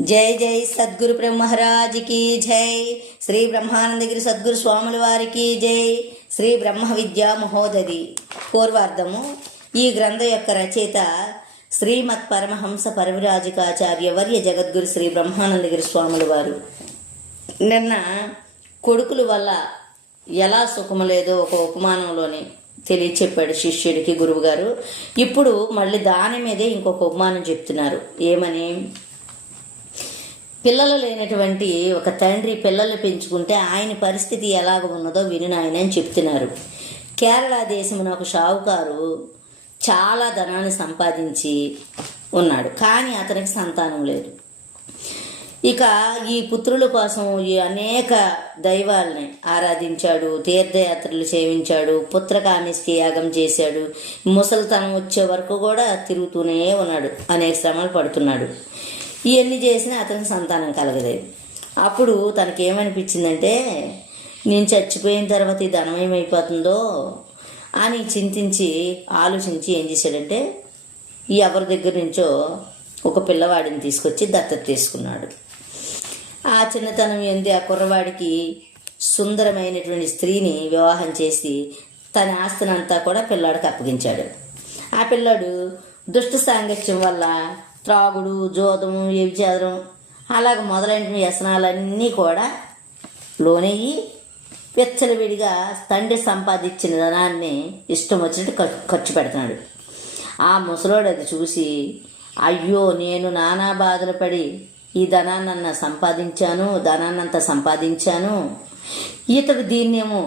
జై జై సద్గురు బ్రహ్మరాజుకి జై. శ్రీ బ్రహ్మానందగిరి సద్గురు స్వాముల వారికి జై. శ్రీ బ్రహ్మ విద్యా మహోదరి. పూర్వార్థము ఈ గ్రంథం యొక్క రచయిత శ్రీమత్ పరమహంస పరివిరాజకాచార్య వర్య జగద్గురు శ్రీ బ్రహ్మానందగిరి స్వాముల వారు. నిన్న కొడుకుల వల్ల ఎలా సుఖము లేదో ఒక ఉపమానంలోని తెలియచెప్పాడు శిష్యుడికి గురువుగారు. ఇప్పుడు మళ్ళీ దాని మీదే ఇంకొక ఉపమానం చెప్తున్నారు. ఏమని? పిల్లలు లేనటువంటి ఒక తండ్రి పిల్లలు పెంచుకుంటే ఆయన పరిస్థితి ఎలాగ ఉన్నదో విని ఆయన అని చెప్తున్నారు. కేరళ దేశమున ఒక షావుకారు చాలా ధనాన్ని సంపాదించి ఉన్నాడు. కానీ అతనికి సంతానం లేదు. ఇక ఈ పుత్రుల కోసం ఈ అనేక దైవాల్ని ఆరాధించాడు తీర్థయాత్రలు సేవించాడు పుత్రకామిష్టి యాగం చేశాడు. ముసలితనం వచ్చే వరకు కూడా తిరుగుతూనే ఉన్నాడు. అనేక శ్రమలు పడుతున్నాడు. ఇవన్నీ చేసినా అతనికి సంతానం కలగలేదు. అప్పుడు తనకేమనిపించిందంటే నేను చచ్చిపోయిన తర్వాత ఈ ధనం ఏమైపోతుందో అని చింతించి ఆలోచించి ఏం చేశాడంటే ఎవరి దగ్గర నుంచో ఒక పిల్లవాడిని తీసుకొచ్చి దత్తత తీసుకున్నాడు. ఆ చిన్నతనం ఏంది ఆ కుర్రవాడికి సుందరమైనటువంటి స్త్రీని వివాహం చేసి తన ఆస్తినంతా కూడా పిల్లాడికి అప్పగించాడు. ఆ పిల్లాడు దుష్ట సాంగత్యం వల్ల త్రాగుడు జోదము వ్యభిచారం అలాగ మొదలైన వ్యసనాలన్నీ కూడా లోనయ్యి విచ్చలవిడిగా తండ్రి సంపాదించిన ధనాన్ని ఇష్టం వచ్చినట్టు ఖర్చు పెడుతున్నాడు. ఆ ముసలోడు అది చూసి అయ్యో నేను నానా బాధలు పడి ఈ ధనాన్నన్న సంపాదించాను ధనాన్నంత సంపాదించాను. ఇతడు దీన్నేమో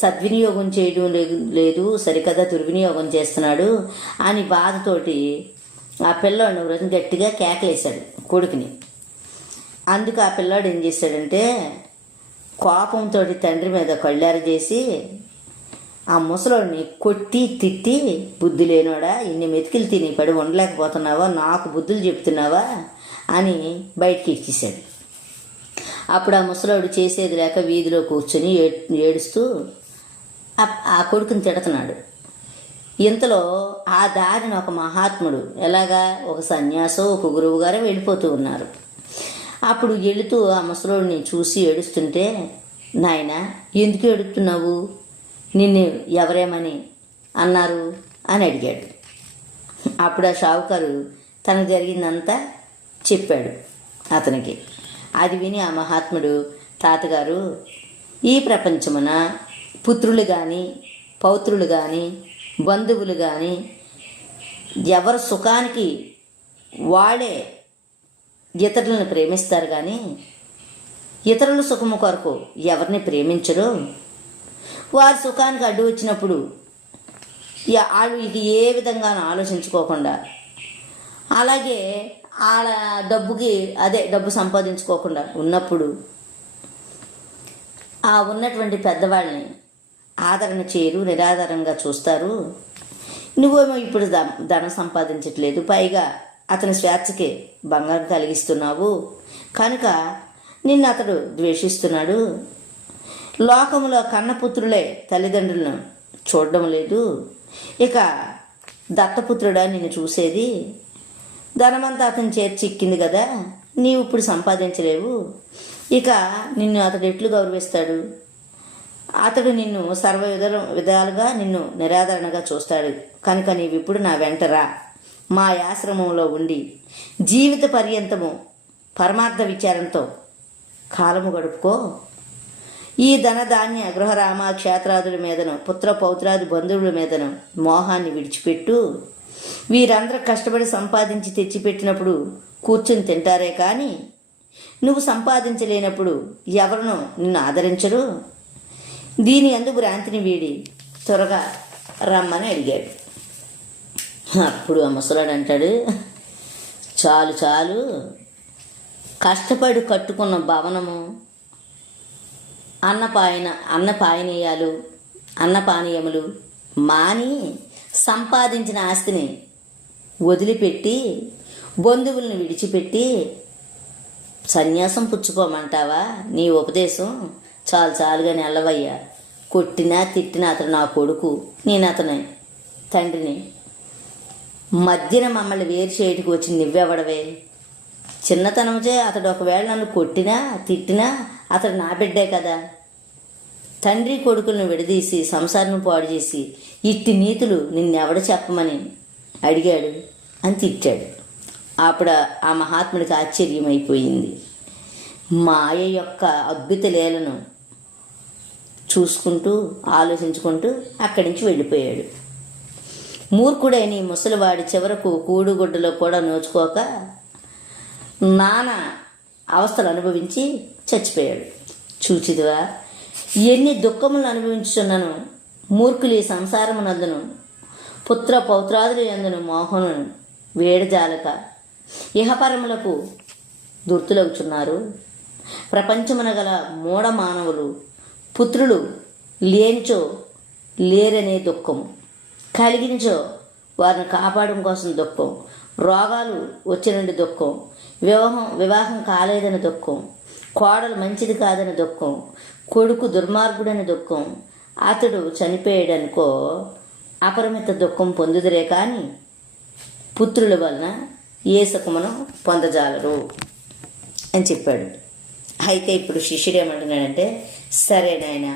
సద్వినియోగం చేయడం లేదు లేదు సరికదా దుర్వినియోగం చేస్తున్నాడు అని బాధతోటి ఆ పిల్లోడిని వ్రతం గట్టిగా కేకలేశాడు కొడుకుని. అందుకు ఆ పిల్లాడు ఏం చేశాడంటే కోపంతో తండ్రి మీద కళ్ళారు చేసి ఆ ముసలోడిని కొట్టి తిట్టి బుద్ధి లేనోడా? ఇన్ని మెతికిలు తిని పడి ఉండలేకపోతున్నావా? నాకు బుద్ధులు చెప్తున్నావా? అని బయటికి ఇచ్చేసాడు అప్పుడు ఆ ముసలోడు చేసేది లేక వీధిలో కూర్చొని ఏ- ఏడుస్తూ ఆ కొడుకుని తిడుతున్నాడు. ఇంతలో ఆ దారిన ఒక మహాత్ముడు ఎలాగా? ఒక సన్యాసం ఒక గురువు గారు వెళ్ళిపోతూ ఉన్నారు. అప్పుడు వెళుతూ ఆ ముసలోడిని చూసి ఏడుస్తుంటే నాయన ఎందుకు ఏడుస్తున్నావు నిన్ను ఎవరేమని అన్నారు? అని అడిగాడు. అప్పుడు ఆ షావుకారు తనకు జరిగిందంతా చెప్పాడు అతనికి. అది విని ఆ మహాత్ముడు తాతగారు ఈ ప్రపంచమున పుత్రులు కానీ పౌత్రులు కానీ బంధువులు కానీ ఎవరి సుఖానికి వాళ్ళే ఇతరులను ప్రేమిస్తారు కానీ ఇతరుల సుఖము కొరకు ఎవరిని ప్రేమించరు. వారి సుఖానికి అడ్డు వచ్చినప్పుడు వాళ్ళు ఇది ఏ విధంగా ఆలోచించుకోకుండా అలాగే వాళ్ళ డబ్బుకి అదే డబ్బు సంపాదించుకోకుండా ఉన్నప్పుడు ఆ ఉన్నటువంటి పెద్దవాళ్ళని ఆదరణ చేయరు నిరాధారంగా చూస్తారు. నువ్వేమో ఇప్పుడు ధ- ధనం సంపాదించట్లేదు పైగా అతని స్వేచ్ఛకి బంగారం కలిగిస్తున్నావు. కనుక నిన్ను అతడు ద్వేషిస్తున్నాడు. లోకంలో కన్నపుత్రులే తల్లిదండ్రులను చూడడం లేదు. ఇక దత్తపుత్రుడా నిన్ను చూసేది? ధనమంతా అతను చేర్చిక్కింది కదా నీవు ఇప్పుడు సంపాదించలేవు. ఇక నిన్ను అతడు ఎట్లు గౌరవిస్తాడు? అతడు నిన్ను సర్వ విధాలుగా నిన్ను నిరాదరణగా చూస్తాడు. కనుక నీవిప్పుడు నా వెంటరా మా ఆశ్రమంలో ఉండి జీవిత పర్యంతము పరమార్థ విచారంతో కాలము గడుపుకో. ఈ ధనధాన్య గృహరామ క్షేత్రాదుల మీదను పుత్ర పౌత్రాది బంధువుల మీదను మోహాన్ని విడిచిపెట్టు. వీరందరూ కష్టపడి సంపాదించి తెచ్చిపెట్టినప్పుడు కూర్చుని తింటారే కానీ నువ్వు సంపాదించలేనప్పుడు ఎవరినో నిన్ను ఆదరించరు. దీని అందు భ్రాంతిని వీడి త్వరగా రమ్మని అడిగాడు. అప్పుడు ఆ ముసలాడు అంటాడు చాలు చాలు కష్టపడి కట్టుకున్న భవనము అన్నపాయన అన్నపాయనీయాలు అన్నపానీయములు మాని సంపాదించిన ఆస్తిని వదిలిపెట్టి బంధువులను విడిచిపెట్టి సన్యాసం పుచ్చుకోమంటావా? నీ ఉపదేశం చాలు చాలుగా నెల్లవయ్యా. కొట్టినా తిట్టినా అతను నా కొడుకు నేను అతని తండ్రిని. మధ్యన మమ్మల్ని వేరు చేయటికి వచ్చి నువ్వెవడవే? చిన్నతనంచే అతడు ఒకవేళ నన్ను కొట్టినా తిట్టినా అతడు నా బిడ్డే కదా. తండ్రి కొడుకులను విడదీసి సంసారం పాడు చేసి ఇట్టి నీతులు నిన్నెవడ చెప్పమని అడిగాడు అని తిట్టాడు. అప్పుడు ఆ మహాత్ముడికి ఆశ్చర్యమైపోయింది. మాయ యొక్క అద్భుత లీలను చూసుకుంటూ ఆలోచించుకుంటూ అక్కడి నుంచి వెళ్ళిపోయాడు. మూర్ఖుడైన ఈ ముసలివాడి చివరకు కూడుగుడ్డలో కూడా నోచుకోక నానా అవస్థలు అనుభవించి చచ్చిపోయాడు. చూచిదివా ఎన్ని దుఃఖములు అనుభవించుచున్నాను. మూర్ఖులు ఈ సంసారమునందును పుత్ర పౌత్రాదులు ఎందును మోహను వేడజాలక ఇహపరములకు దుర్తులవుచున్నారు ప్రపంచమున గల మూఢ మానవులు పుత్రులు లేంచో లేరనే దుఃఖం. కలిగించో వారిని కాపాడడం కోసం దుఃఖం. రోగాలు వచ్చినండి దుఃఖం. వివాహం వివాహం కాలేదని దుఃఖం. కోడలు మంచిది కాదని దుఃఖం. కొడుకు దుర్మార్గుడని దుఃఖం. అతడు చనిపోయాడనుకో అపరిమిత దుఃఖం పొందుదురే కానీ పుత్రుల వలన ఏ సుఖమును పొందజాలరు అని చెప్పాడు. అయితే ఇప్పుడు శిష్యుడు ఏమంటున్నాడంటే సరే నాయన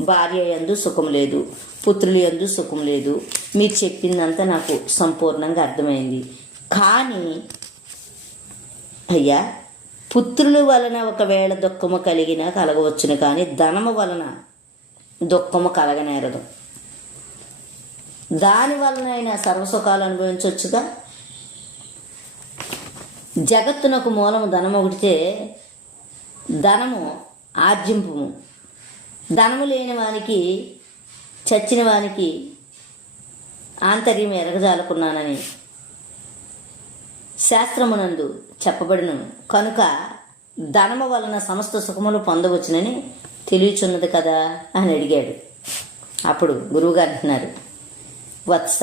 భార్య ఎందు సుఖం లేదు పుత్రులు ఎందు సుఖం లేదు. మీరు చెప్పిందంతా నాకు సంపూర్ణంగా అర్థమైంది. కానీ అయ్యా పుత్రుల వలన ఒకవేళ దుఃఖము కలిగిన కలగవచ్చును కానీ ధనము వలన దుఃఖము కలగనేరదు దాని వలనైనా సర్వసుఖాలు అనుభవించవచ్చుగా జగత్తునకు మూలము ధనము ఒకటితే ధనము ఆర్జింపు ధనము లేని వానికి చచ్చిన వానికి ఆంతర్యం ఎరగజాలకున్నానని శాస్త్రమునందు చెప్పబడిను. కనుక ధనము వలన సమస్త సుఖములు పొందవచ్చునని తెలియచున్నది కదా అని అడిగాడు. అప్పుడు గురువుగారు అంటున్నారు వత్స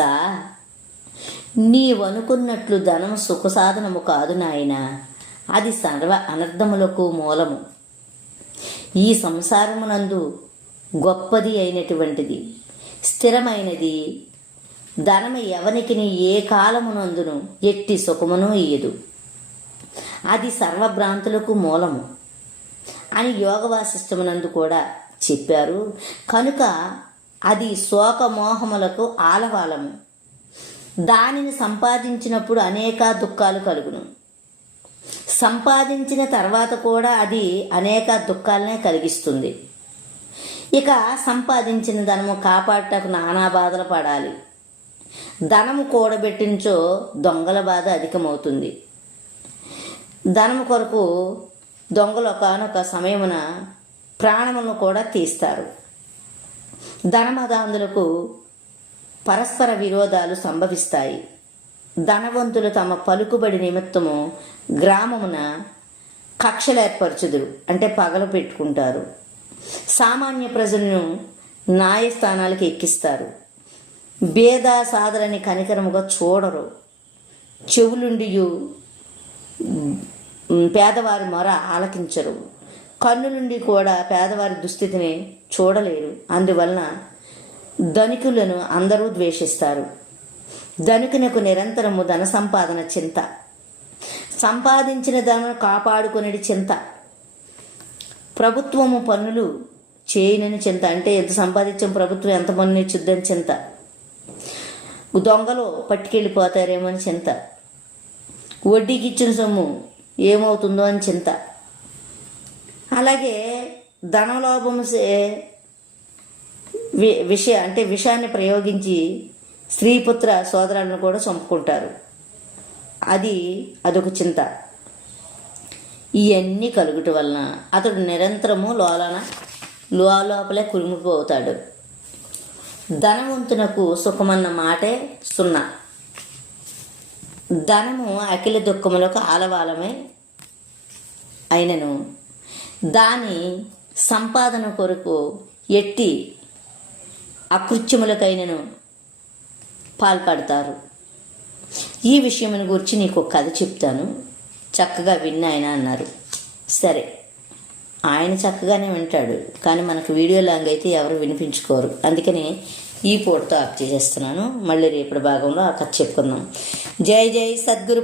నీవనుకున్నట్లు ధనం సుఖ సాధనము కాదు నాయన. అది సర్వ అనర్థములకు మూలము. ఈ సంసారమునందు గొప్పది అయినటువంటిది స్థిరమైనది. ధనము ఎవనికి ఏ కాలమునందును ఎట్టి సుఖమును ఇయ్యదు. అది సర్వభ్రాంతులకు మూలము అని యోగ వాసిష్టమునందు కూడా చెప్పారు. కనుక అది శోకమోహములకు ఆలవాలము. దానిని సంపాదించినప్పుడు అనేక దుఃఖాలు కలుగును. సంపాదించిన తర్వాత కూడా అది అనేక దుఃఖాలనే కలిగిస్తుంది. ఇక సంపాదించిన ధనము కాపాడటకు నానా బాధలు పడాలి. ధనము కూడబెట్టించో దొంగల బాధ అధికమవుతుంది. ధనము కొరకు దొంగలు ఒకనొక సమయమున ప్రాణములను కూడా తీస్తారు. ధనమదాంధులకు పరస్పర విరోధాలు సంభవిస్తాయి. ధనవంతులు తమ పలుకుబడి నిమిత్తము గ్రామమున కక్షలు ఏర్పరచుదురు. అంటే పగలు పెట్టుకుంటారు. సామాన్య ప్రజలను న్యాయస్థానాలకు ఎక్కిస్తారు. భేద సాధనని కనికరముగా చూడరు. చెవులుండియు పేదవారి మొర ఆలకించరు. కన్నులుండి కూడా పేదవారి దుస్థితిని చూడలేరు. అందువలన ధనికులను అందరూ ద్వేషిస్తారు. ధనుకునకు నిరంతరము ధన సంపాదన చింత. సంపాదించిన ధనం కాపాడుకునేది చింత. ప్రభుత్వము పన్నులు చేయనని చింత. అంటే ఎంత సంపాదించాం ప్రభుత్వం ఎంత పన్ను ఇచ్చుద్దని చింత. దొంగలు పట్టుకెళ్ళిపోతారేమో అని చింత. వడ్డీకి ఇచ్చిన సొమ్ము ఏమవుతుందో అని చింత. అలాగే ధనలోభము విష అంటే విషాన్ని ప్రయోగించి స్త్రీపుత్ర సోదరులను కూడా చంపుకుంటారు. అది అదొక చింత. ఇవన్నీ కలుగుట వలన అతడు నిరంతరము లోలన లోపలే కురిమిపోతాడు. ధనవంతునకు సుఖమన్న మాటే సున్నా. ధనము అఖిల దుఃఖములకు ఆలవాలమే అయినను. దాని సంపాదన కొరకు ఎట్టి అకృత్యములకైనను. పాల్పడతారు. ఈ విషయముని గురించి నీకు ఒక కథ చెప్తాను. చక్కగా విన్నాయన అన్నారు. సరే. ఆయన చక్కగానే వింటాడు. కానీ మనకు వీడియో లాంగ్ అయితే ఎవరు వినిపించుకోరు. అందుకని ఈ పూటతో ఆప్ చేసేస్తున్నాను. మళ్ళీ రేపటి భాగంలో ఆ కథ చెప్పుకుందాం. జై జై సద్గురు